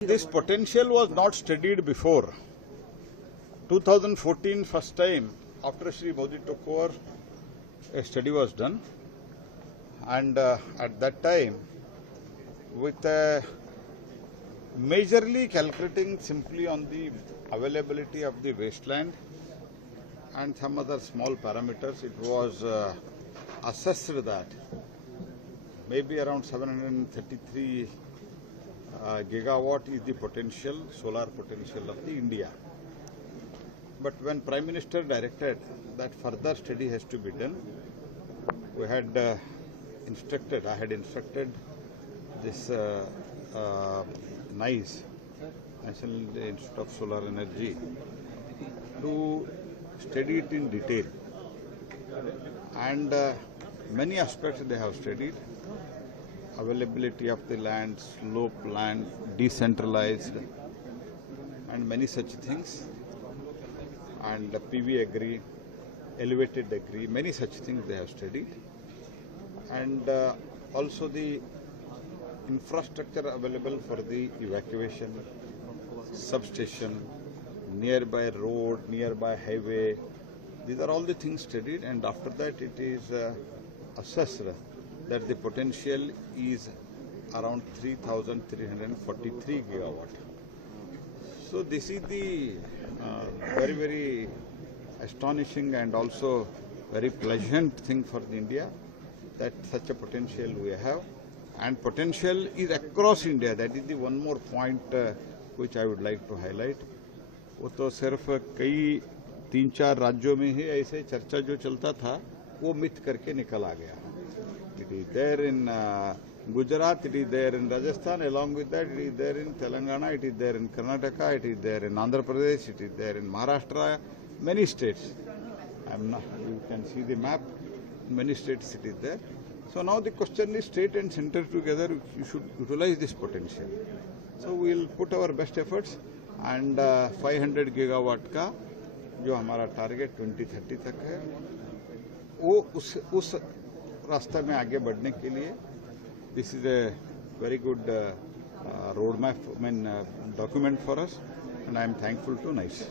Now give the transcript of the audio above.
This potential was not studied before. 2014, first time after Shri Modi took over, a study was done, and at that time, with majorly calculating simply on the availability of the wasteland and some other small parameters, it was assessed that maybe around 733 gigawatt is the potential, solar potential of the India. But when Prime Minister directed that further study has to be done, we had I had instructed this NICE, National Institute of Solar Energy, to study it in detail. And many aspects they have studied. Availability of the land, slope land, decentralized, and many such things. And the PV agri, elevated agri, many such things they have studied. And also the infrastructure available for the evacuation, substation, nearby road, nearby highway. These are all the things studied, and after that it is assessed that the potential is around 3,343 gigawatt. So this is the very, very astonishing and also very pleasant thing for India, that such a potential we have. And potential is across India. That is the one more point which I would like to highlight. वो तो सिर्फ कई 3-4 राज्यों में ही ऐसे चर्चा जो चलता था वो मिथ करके निकल आ गया. It is there in Gujarat, it is there in Rajasthan, along with that it is there in Telangana, it is there in Karnataka, it is there in Andhra Pradesh, it is there in Maharashtra, many states. You can see the map, many states it is there. So now the question is state and center together, you should utilize this potential. So we will put our best efforts, and 500 gigawatt का जो हमारा target 2030 तक है, वो उस रास्ते में आगे बढ़ने के लिए this is a very good roadmap, document for us, and I am thankful to NICE.